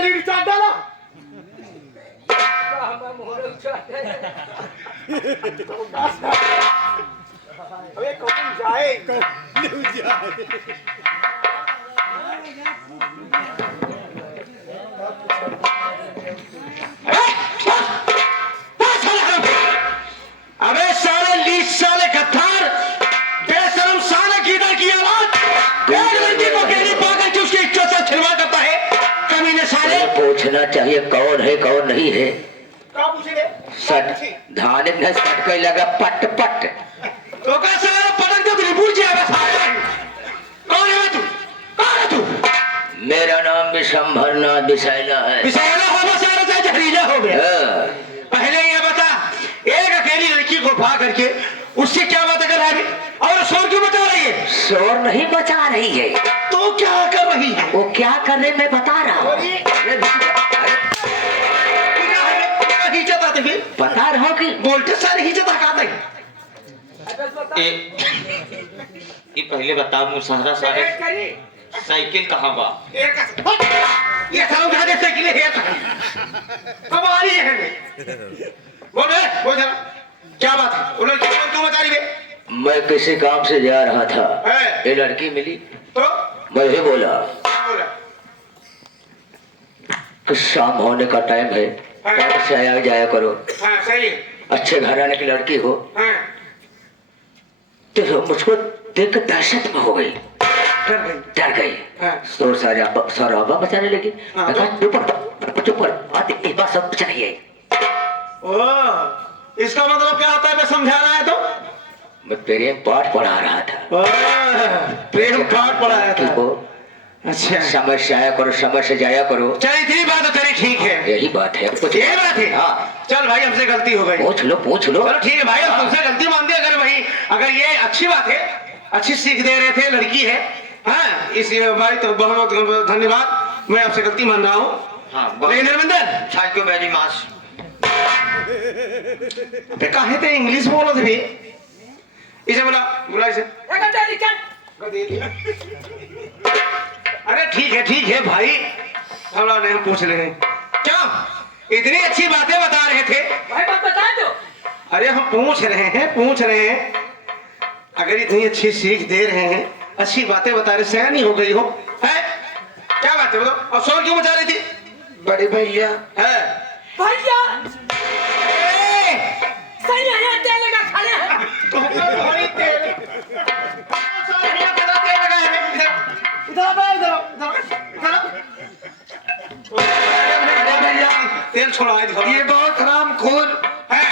Lead चाट डाला अबे कौन जाए अबे साले लीड साले गद्दार बेशरम साले गीदड़ की औलाद एक लड़की को कहने पाकर कि उसकी इज्जत से खिलवाड़ करता है कमीने साले पूछना चाहिए कौन है कौन नहीं है। क्या पूछेंगे सट धान में सटके लगा पट पट तो का सारा पटक दो त्रिपुर जाएगा साले कौन है तू कौन है तू मेरा नाम विशंभरनाथ विशैला है। विशैला हो सारा चाहे जहरीला हो गया हाँ। पहले ये बता एक अकेली लड़की को भा करके उससे क्या बात कर रहा है और शोर क्यों मचा रही है? शोर नहीं बचा रही है तो क्या कर रही है? वो क्या कर रही मैं बता रहा हूँ। बता रहा हूँ कि बोलते सारे ही जता का ये पहले बता मुसहरा सारे साइकिल कहाँ बा? ये सालों का साइकिल है कब आ रही है? बोल जरा क्या बात है? वो लड़की क्यों मचा रही है? मैं किसी काम से जा रहा था ये लड़की मिली तो मैं ही बोला क्या बोला? कि शाम होने का टाइम है टाइम से आया जाया करो। हाँ सही है। अच्छे घराने की लड़की हो हाँ तो मुझको देख कर दहशत में हो गई डर गई हाँ। शोर शराबा मचाने लगी। हाँ, मैं कहा, चुप कर बात एक बात सब चाहिए। ओ इसका मतलब क्या होता है? मैं समझा रहा है तो मैं प्रेम पाठ पढ़ा रहा था। प्रेम पाठ पढ़ाया था। ठीक हो अच्छा समझ से आया करो समझ से जाया करो। चल इतनी बात तो तेरी ठीक है। यही बात है कुछ ये बात है। हाँ चल भाई हमसे गलती हो गई। पूछ लो चलो ठीक है भाई अब तुमसे गलती मान दी। अगर ये अच्छी बात है अच्छी सीख दे रहे थे लड़की है हाँ इस भाई तो बहुत बहुत धन्यवाद। मैं आपसे गलती मान रहा हूँ। हाँ Narendra thank you very much. कहे थे इंग्लिश बोलो थे भी इसे बुला इसे। अरे ठीक है भाई हम लोग नहीं पूछ रहे हैं क्यों इतनी अच्छी बातें बता रहे थे भाई बात बता दो। अरे हम पूछ रहे हैं अगर इतनी अच्छी सीख दे रहे हैं अच्छी बातें बता रहे सयानी हो गई हो है क्या बात है बताओ और शोर क्यों मचा रही थी? बड़े भैया है भैया सही है तेल लगा खड़े हैं तेल छोड़ा ये बहुत हरामखोर है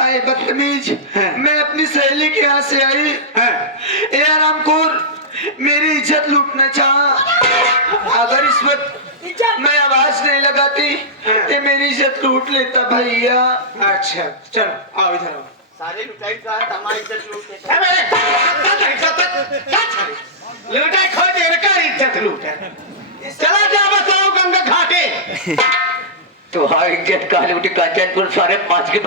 आए बदतमीज मैं अपनी सहेली के यहाँ से आई ये हरामखोर मेरी इज्जत लूटना चाहा। अगर इस वक्त मैं आवाज नहीं लगाती ये मेरी इज्जत लूट लेता भैया। अच्छा चल आओ इधर आओ। सारे लुटाई का हमारी इज्जत लूटते लुटाई खो दे का इज्जत लूटे चला जा बताओ गंगा घाटे तो हाँ इज्जत का लूटी कांचनपुर सारे 5 के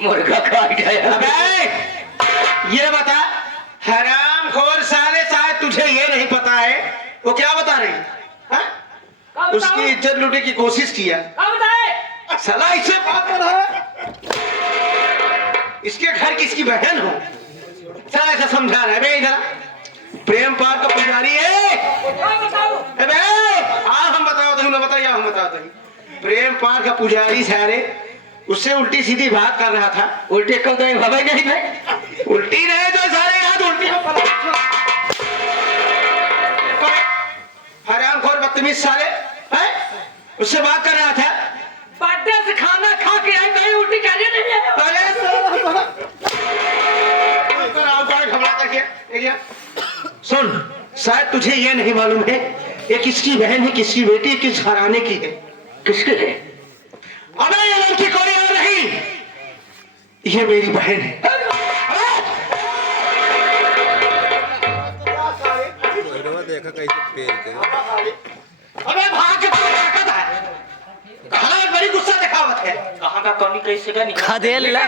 मुर्गा खा गया। अबे ये बता हराम खोर साले शायद तुझे ये नहीं पता है वो क्या बता रही है? उसकी इज्जत लूटने की कोशिश किया साला इससे बात कर रहा है इसके घर किसकी बहन हो साला ऐसा समझा रहा है इधर प्रेम पार का पुजारी है। हम बताओ तुम बताइए हम बताओ प्रेम पार का पुजारी सारे उससे उल्टी सीधी बात कर रहा था। उल्टे कब तो भाई नहीं भाई उल्टी नहीं तो सारे हाथ उल्टी हराम खोर बदतमीज साले हैं उससे बात कर रहा था पट्टे से खाना खा के आई कहीं उल्टी करने नहीं आया। घबरा करके सुन शायद तुझे ये नहीं मालूम है ये किसकी बहन है किसकी बेटी है किस घराने की है किसके है? अबे ये लड़की कोई और नहीं ये मेरी बहन है। देखा कैसे पेल के अबे भाग के ताकत है कहां बड़ी गुस्सा दिखावत है कहां का कमी कैसे का निकाल खदेला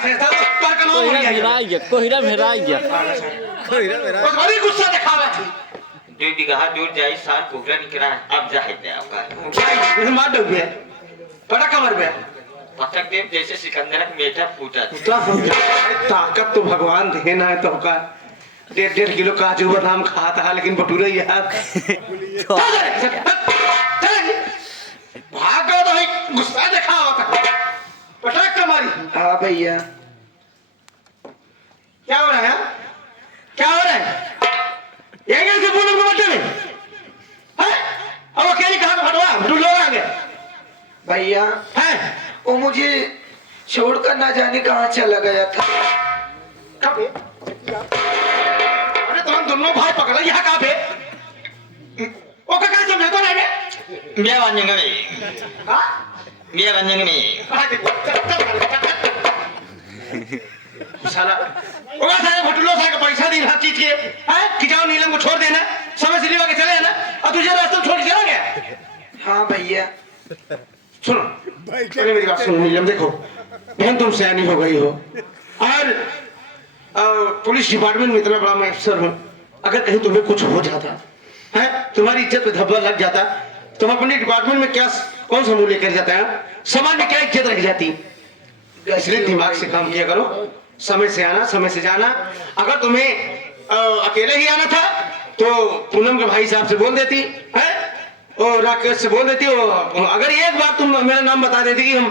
कोहिरा भेराई गया कोई ना मेरा बड़ी गुस्सा दिखावत है 2 बीघा दूर जाई साल पोगरा निकला अब जाए दे आपका मार दो बे पटा कमर बे पटक देव जैसे सिकंदर का बेटा फूटा ताकत तो भगवान देना है तो का 1.5 किलो काजू बादाम खाता है लेकिन भटूरे यार भागा तो गुस्सा दिखा होता पटक कमारी। हाँ भैया क्या हो रहा है क्या हो रहा है ये कैसे बोलो बच्चे में हैं अब अकेले कहाँ भटवा भटू लोग आ गए भैया हैं वो मुझे छोड़कर ना जाने कहाँ चला गया था। कब अरे तो हम दोनों भाई पकड़ा यहाँ कहाँ पे वो क्या समझे तो नहीं बे मैं बनेंगे नहीं हाँ मैं बनेंगे नहीं साला वो सारे भटुलो सारे का पैसा दी हर चीज के हैं कि जाओ नीलम को छोड़ देना समय से लेवा के चले ना और तुझे रास्ते में छोड़ के चला गया। हाँ भैया सुनो अरे मेरी बात सुनो नीलम देखो बहन तुम सयानी हो गई हो और पुलिस डिपार्टमेंट में इतना बड़ा मैं अफसर हूँ अगर कहीं तुम्हें कुछ हो जाता है तुम्हारी इज्जत पे धब्बा लग जाता तुम अपने डिपार्टमेंट में क्या कौन सा मुंह लेकर जाता है समाज में क्या इज्जत रख जाती इसलिए दिमाग से काम किया करो समय से आना समय से जाना अगर तुम्हें अकेले ही आना था तो पूनम के भाई साहब से बोल देती है और राकेश से बोल देती हो अगर एक बार तुम मेरा नाम बता देती कि हम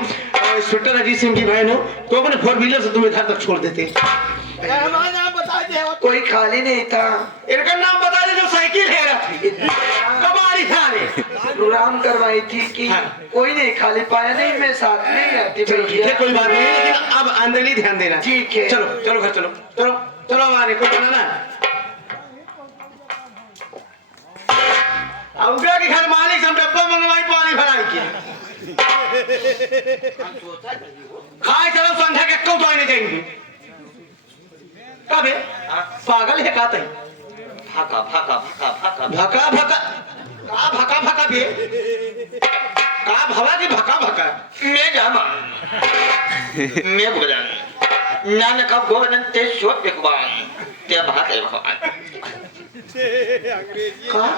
इंस्पेक्टर अजीत सिंह की बहन हो तो अपने 4 व्हीलर से तुम्हें घर तक छोड़ देते। हमारा नाम बता दे कोई खाली नहीं था इनका नाम बता दे जो साइकिल है कबाड़ी था प्रोग्राम करवाई थी कि हाँ। कोई नहीं खाली पाया नहीं मैं साथ में ही आती चलो ठीक है कोई बात नहीं लेकिन अब अंदर ही ध्यान देना ठीक है चलो चलो घर चलो चलो चलो हमारे को बनाना उनका के घर मालिक से हम डब्बा मंगवाई पानी भराई के खाए चलो संध्या के क्यों तो नहीं जाएंगे कब है पागल है काते भागा भागा भागा भागा भका भका का भका भका बे का भवा की भका भका मैं जामा मैं बोला नान का गोवन ते शोट बेकवान ते भागे भगवान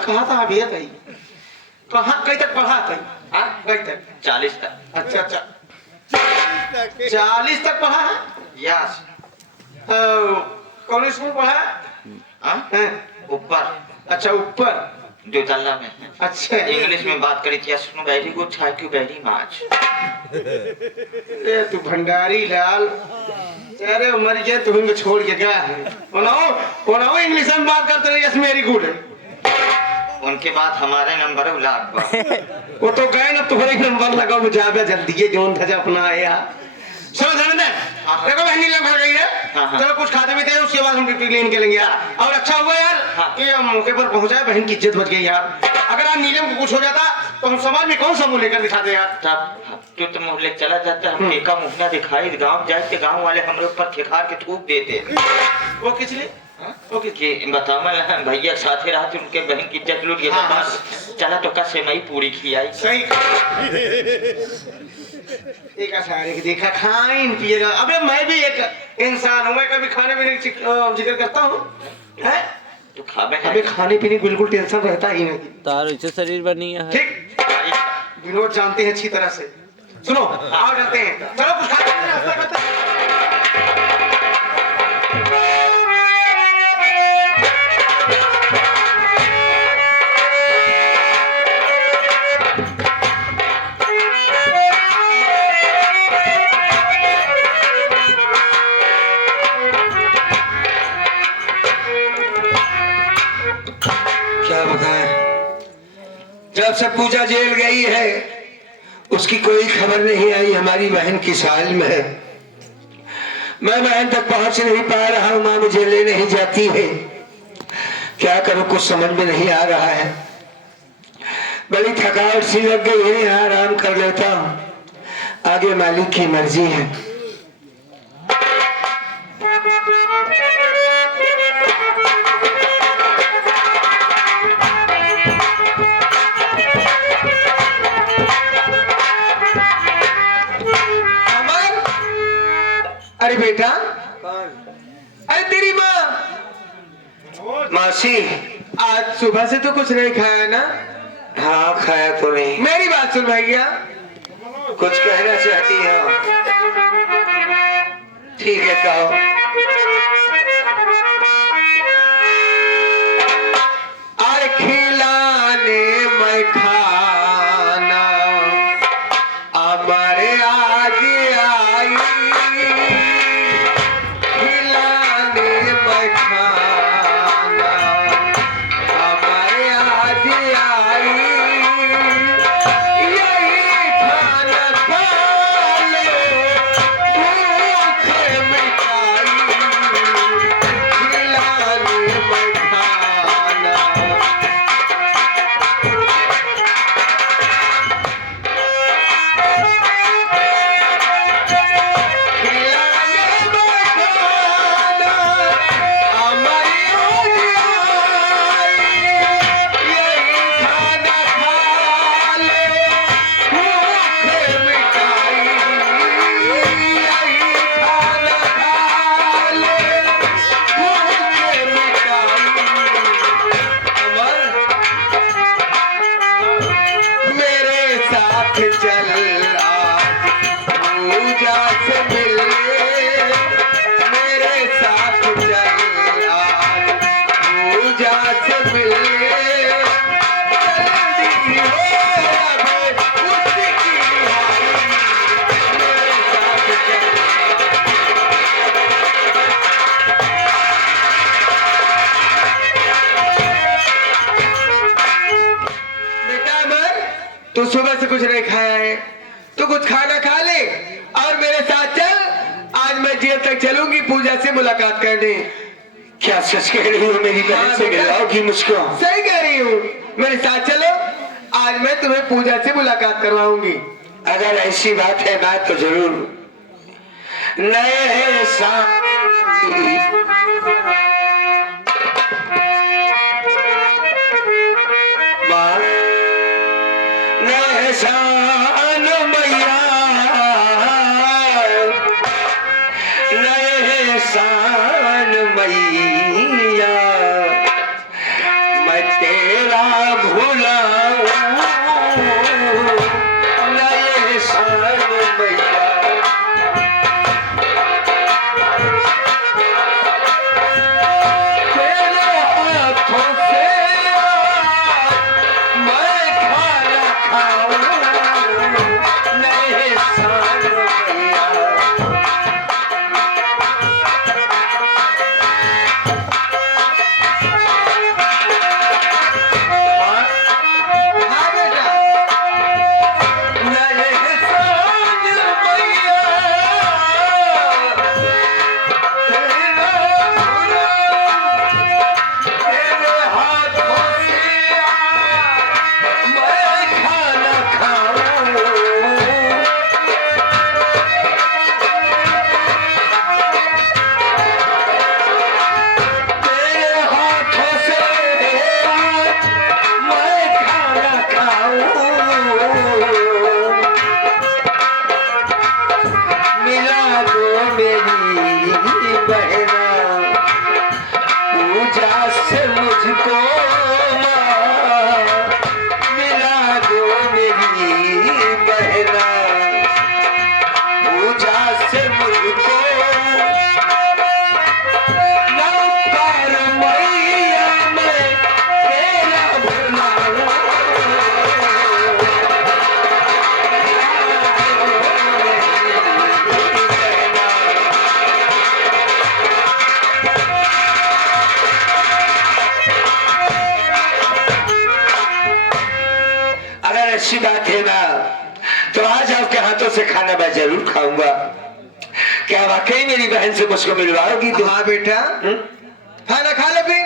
कहाँ था अभी है कहाँ कहीं तक पढ़ा था हाँ कहीं तक 40 तक अच्छा अच्छा 40 तक पढ़ा है यस कौन स्कूल पढ़ा हाँ है ऊपर अच्छा ऊपर दो तल्ला में अच्छा इंग्लिश में बात करी थी सुनो very good thank you very much ए तू भंडारी लाल अरे मर जाए तुम्हें छोड़ के गया है बनाओ इंग्लिश में बात करते रहे यस वेरी गुड उनके बाद हमारे नंबर उलाद वो तो गए ना तुम्हारे नंबर लगाओ मुझे आवे जल्दी ये जोन था अपना आया समझ रहे देखो बहनी लोग घर गई है चलो कुछ खाते भी थे उसके बाद हम ड्यूटी लेने के लेंगे यार और अच्छा हुआ यार कि हम मौके पर पहुंचा बहन की इज्जत बच गई यार अगर आज नीलम को कुछ हो जाता तो हम समाज में कौन सा मुंह लेकर दिखाते यार तब तू तो मुंह लेकर चला जाता हम एका मुहना दिखाई गांव जाए के गांव वाले हमारे ऊपर खिखार के थूक देते वो किस लिए ओके कि बताओ मैं भैया साथे रहा थे उनके बहन की इज्जत लूट गया बस चला तो का सेमई पूरी खिलाई सही एक आसानी की देखा खाइन पिएगा अबे मैं भी एक इंसान हूँ मैं कभी खाने पीने की जिक्र करता हूँ हैं तो खावे अबे खाने पीने बिल्कुल टेंशन रहता ही नहीं तार ऐसे शरीर बनी है ठीक विनोद जानते हैं अच्छी तरह से सुनो आओ चलते हैं चलो कुछ खाते हैं नाश्ता करते हैं क्या बताएं जब से पूजा जेल गई है उसकी कोई खबर नहीं आई हमारी बहन किस हाल में है मैं बहन तक पहुंच नहीं पा रहा हूं मां मुझे ले नहीं जाती है क्या करूं कुछ समझ में नहीं आ रहा है बड़ी थकावट सी लग गई है यहाँ आराम कर लेता हूं आगे मालिक की मर्जी है अरे बेटा अरे तेरी माँ मासी आज सुबह से तो कुछ नहीं खाया ना? हाँ खाया तो नहीं। मेरी बात सुन भैया, कुछ कहना चाहती हो? ठीक है कहो। और खिलाने मैं खाना हमारे आज आई, खिलाने मैं खाना हमारे आज आई, यही खाना खा लो भूख मिटाई, खिलाने मैं खाना। मेरे साथ चल आज पूजा से मिलने, मेरे साथ चल आज पूजा से मिलने, जल्दी हो अब उसकी रिहाई, मेरे साथ चल। बेटा अमर, तू सुबह से कुछ नहीं खाया है, तू कुछ खाना खा ले और मेरे साथ चल। आज मैं जेल तक चलूंगी पूजा से मुलाकात करने। क्या सच कह रही हो? मेरी बहन से मिलाओगी मुझको? सही कह रही हूँ, मेरे साथ चलो, आज मैं तुम्हें पूजा से मुलाकात करवाऊंगी। अगर ऐसी बात है बात तो जरूर। नए साथी माँ, नए शान मैया, नए शान मैया, मैं तेरा भुलाऊं, नए शान मैया। तेरे हाथों से मैं खाना खाऊं, नए शान मैया। हाँ बेटा, नए शान मैया, तेरा भुलाऊं, तेरे हाथों से मैं खाना खाऊं, तेरे हाथों से मैं खाना खाऊं, मिला दो मेरी बहना पूजा से मुझको माँ, मिला दो मेरी बहना पूजा से मुझको, नौकर मैया मैं तेरा भुलाऊं, अगर ऐसी बात है ना तो आज आपके हाथों से खाना मैं जरूर खाऊंगा। क्या वाकई मेरी बहन से मुझको मिलवाओगी तुम? हाँ बेटा, खाना खा लो फिर।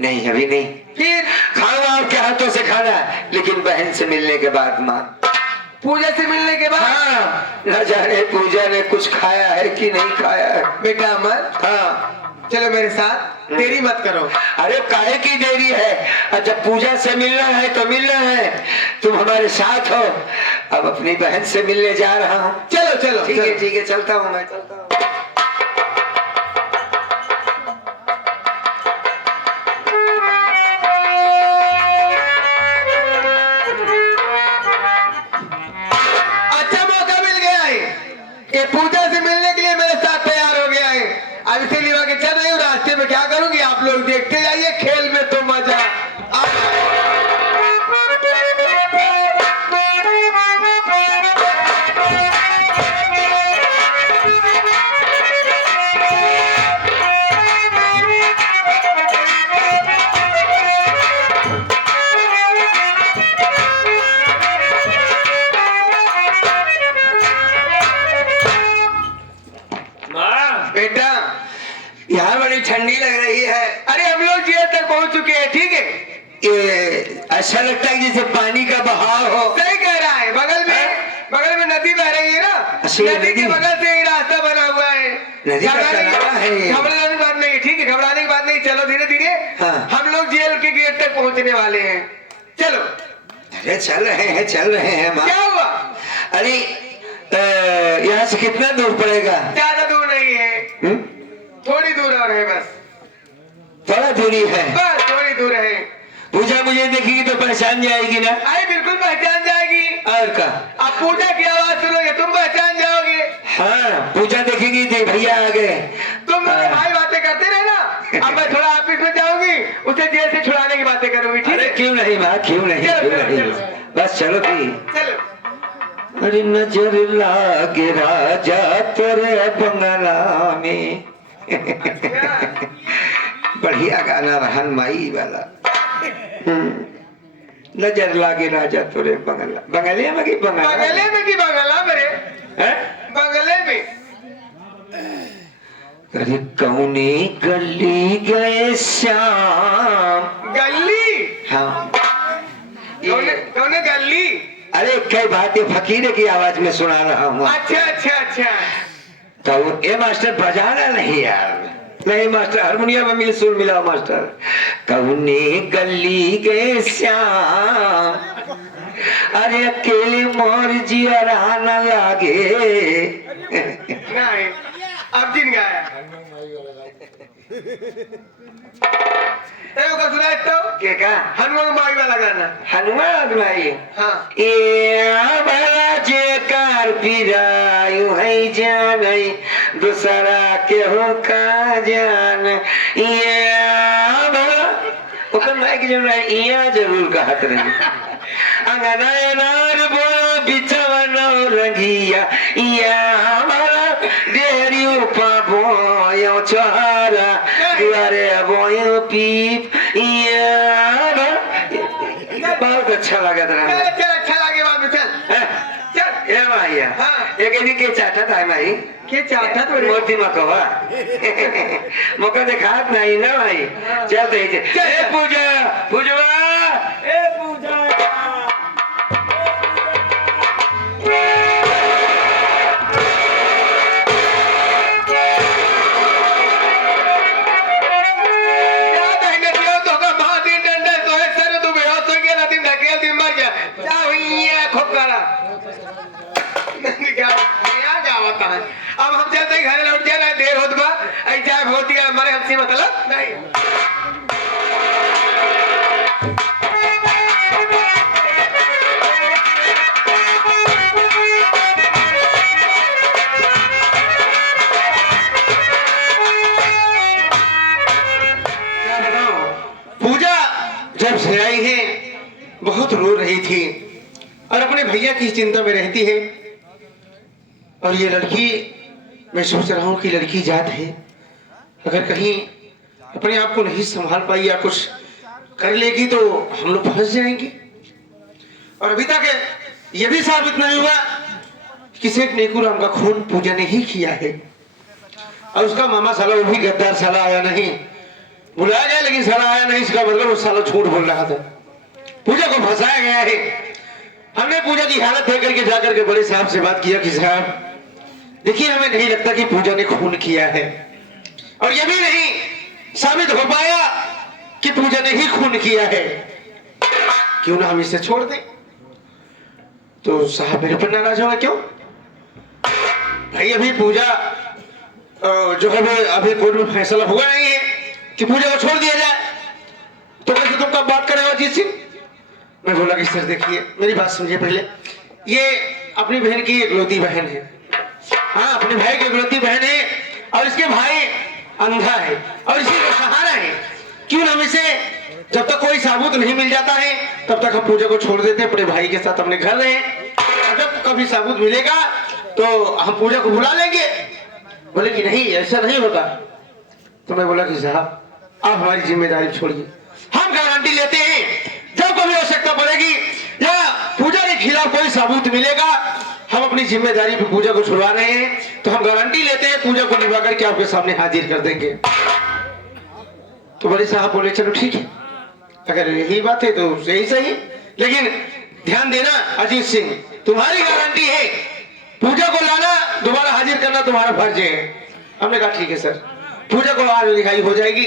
नहीं अभी नहीं, फिर खाऊंगा आपके हाथों से खाना, लेकिन बहन से मिलने के बाद माँ। पूजा से मिलने के बाद? हाँ, न जाने पूजा ने कुछ खाया है कि नहीं खाया है। बेटा अमर, हाँ चलो मेरे साथ, देरी मत करो। अरे काहे की देरी है? अब जब पूजा से मिलना है तो मिलना है, तुम हमारे साथ हो। अब अपनी बहन से मिलने जा रहा हूँ। चलो चलो ठीक है चलो। ठीक है, चलता हूँ मैं, चलता हूँ। पता नहीं रास्ते में क्या करूंगी, आप लोग देखते जाइए, खेल में तो मजा बेटा। यहाँ बड़ी ठंडी लग रही है। अरे हम लोग जेल तक पहुंच चुके हैं, ठीक है। ये ऐसा लगता है जैसे पानी का बहाव हो। सही कह रहा है, बगल में नदी बह रही है ना, नदी के बगल से ही रास्ता बना हुआ है। नदी का किनारा है। घबराने की बात नहीं, ठीक है, घबराने की बात नहीं, चलो धीरे धीरे। हाँ। हम लोग जेल के गेट तक पहुंचने वाले हैं, चलो। अरे चल रहे हैं माँ। क्या हुआ? अरे यहाँ से कितना दूर पड़ेगा? ज्यादा दूर नहीं है, थोड़ी दूर और है, बस थोड़ा दूरी है। बस थोड़ी दूर है। पूजा मुझे देखेगी तो पहचान जाएगी ना? अरे बिल्कुल पहचान जाएगी। और का? अब पूजा की आवाज सुनोगे तुम पहचान जाओगे। हाँ, पूजा देखेगी तो भैया आ गए। तुम मेरे भाई बातें करते रहे ना, अब मैं थोड़ा ऑफिस में जाऊंगी, उसे जेल से छुड़ाने की बातें करूंगी, ठीक अरे है? क्यों नहीं माँ, क्यों नहीं, चलो, क्यों चलो, नहीं। चलो। बस चलो भी। चलो। अरे नजर लागे राजा तेरे बंगला में। बढ़िया गाना रहन माई वाला। नजर लागे राजा तेरे बंगला, बंगले में की बंगला, बंगले में की बंगला मेरे, हैं? बंगले में। अरे कौनी गली गए श्याम। गली? हाँ। कौन गली? अरे कई बातें फकीर की आवाज में सुना रहा हूँ। अच्छा अच्छा अच्छा। तो ये मास्टर बजाना नहीं यार, नहीं मास्टर, हारमोनियम में मिल सुर मिलाओ मास्टर। कौने गली गए श्याम, अरे अकेले मोर जियरा न लागे। नहीं, अब जिन गाया। सुना तो क्या का? हनुमान माई वाला गाना। हनुमान माई। हाँ। भला जे कार पिरायु है जान, दूसरा के हो का जान। ओकर माइक जो है इया जरूर कहत रही। अंगनार बोलो बिचवन रंगिया, इया हमारा डेरी ऊपर बोयो चारा, दुआरे बोयो पीप, बहुत अच्छा लगा था। चल अच्छा लगे बात में, चल ये भैया। हाँ। एक इन्हीं के चाटा था भाई, के चाहता तो मोती मकवा। मौका दिखात नहीं ना भाई। चलते ही चल। पूजा पूजवा, ए पूजा। अब हम चलते हैं घर लौट जाना, देर होत बा, ऐसा होती है हमारे हमसे मतलब नहीं। क्या बताऊं, पूजा जब से आई है बहुत रो रही थी और अपने भैया की चिंता में रहती है। और ये लड़की, मैं सोच रहा हूँ कि लड़की जात है, अगर कहीं अपने आप को नहीं संभाल पाई या कुछ कर लेगी तो हम लोग फंस जाएंगे। और अभी तक ये भी साबित नहीं हुआ कि सेठ नेकुराम का खून पूजा ने ही किया है। और उसका मामा साला, वो भी गद्दार साला, आया नहीं, बुलाया गया लेकिन साला आया नहीं। इसका मतलब वो साला झूठ बोल रहा था, पूजा को फंसाया गया है। हमने पूजा की हालत देख करके जाकर के बड़े साहब से बात किया कि साहब देखिए, हमें नहीं लगता कि पूजा ने खून किया है, और यह भी नहीं साबित हो पाया कि पूजा ने ही खून किया है, क्यों ना हम इसे छोड़ दें। तो साहब मेरे पर नाराज होगा क्यों भाई? अभी पूजा जो है वो अभी कोर्ट में फैसला हुआ नहीं है कि पूजा को छोड़ दिया जाए, तो कैसे तुम कब बात करें अजीत सिंह? मैं बोला कि सर देखिए, मेरी बात समझिए पहले, ये अपनी बहन की इकलौती बहन है। हाँ, अपने भाई की इकलौती बहन है, और इसके भाई अंधा है और इसी का सहारा है। क्यों हम इसे जब तक कोई साबुत नहीं मिल जाता है तब तक हम पूजा को छोड़ देते हैं, अपने भाई के साथ अपने घर रहे। और जब कभी साबुत मिलेगा तो हम पूजा को बुला लेंगे। बोले कि नहीं ऐसा नहीं होता। तो मैं बोला कि साहब आप हमारी जिम्मेदारी छोड़िए, हम गारंटी लेते हैं जब कभी आवश्यकता पड़ेगी या पूजा के खिलाफ कोई साबुत मिलेगा हम अपनी जिम्मेदारी पे पूजा को छुड़वा रहे हैं, तो हम गारंटी लेते हैं पूजा को निभा करके आपके सामने हाजिर कर देंगे। तो बड़े साहब बोले चलो ठीक है, अगर यही बात है तो सही सही, लेकिन ध्यान देना अजीत सिंह तुम्हारी गारंटी है, पूजा को लाना दोबारा हाजिर करना तुम्हारा फर्ज है। हमने कहा ठीक है सर, पूजा को आज लिखाई हो जाएगी,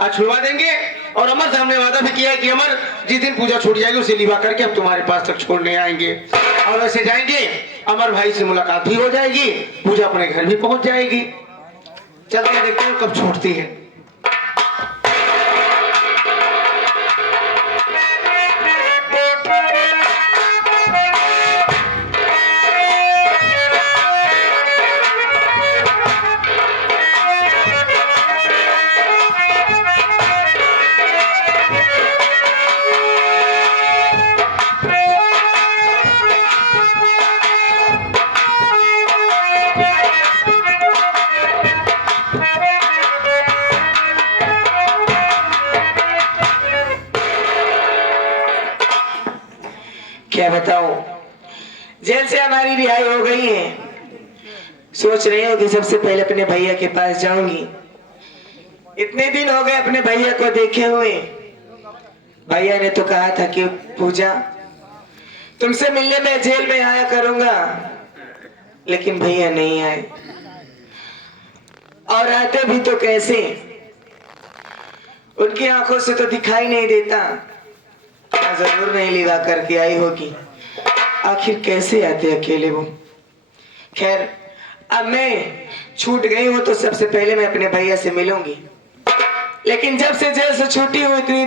आज छुड़वा देंगे। और अमर से हमने वादा भी किया है कि अमर जिस दिन पूजा छूट जाएगी उसे लिवा करके अब तुम्हारे पास तक छोड़ने आएंगे। और वैसे जाएंगे अमर भाई से मुलाकात भी हो जाएगी, पूजा अपने घर भी पहुंच जाएगी। चलते देखते हैं कब छूटती है। क्या बताऊं, जेल से हमारी रिहाई हो गई है। सोच रही हूँ कि सबसे पहले अपने भैया के पास जाऊंगी। इतने दिन हो गए अपने भैया को देखे हुए। भैया ने तो कहा था कि पूजा तुमसे मिलने में जेल में आया करूंगा, लेकिन भैया नहीं आए। और आते भी तो कैसे, उनकी आंखों से तो दिखाई नहीं देता। जरूर नहीं लिवा करके आई होगी, आखिर कैसे आते अकेले वो। खैर अब मैं छूट गई हूं तो सबसे पहले मैं अपने भैया से मिलूंगी। लेकिन जब से जेल से छूटी हूं इतनी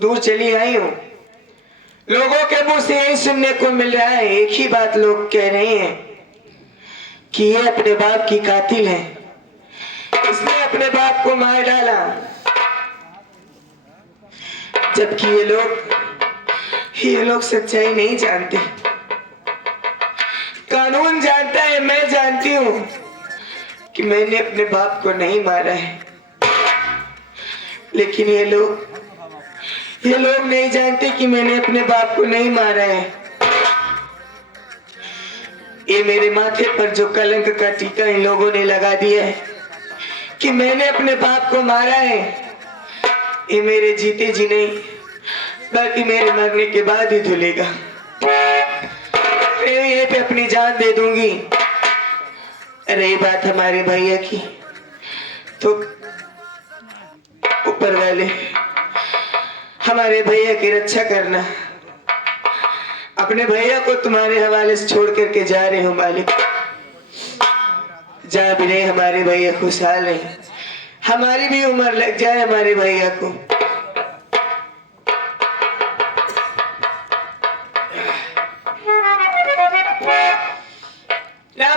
दूर चली आई हूं, लोगों के मुंह से यही सुनने को मिल रहा है, एक ही बात लोग कह रहे हैं कि ये अपने बाप की कातिल है, इसने अपने बाप को मार डाला। जबकि ये लोग सच्चाई नहीं जानते। कानून जानता है, मैं जानती हूं कि मैंने अपने बाप को नहीं मारा है, लेकिन ये लोग नहीं जानते कि मैंने अपने बाप को नहीं मारा है। ये मेरे माथे पर जो कलंक का टीका इन लोगों ने लगा दिया है कि मैंने अपने बाप को मारा है, ये मेरे जीते जी नहीं बल्कि मेरे मरने के बाद ही धुलेगा। मैं ये पे अपनी जान दे दूंगी। रही बात हमारे भैया की, तो ऊपर वाले हमारे भैया की रक्षा करना। अपने भैया को तुम्हारे हवाले से छोड़ करके जा रहे हो मालिक। जा भी रहे हमारे भैया खुशहाल रहे, हमारी भी उम्र लग जाए हमारे भैया को। ना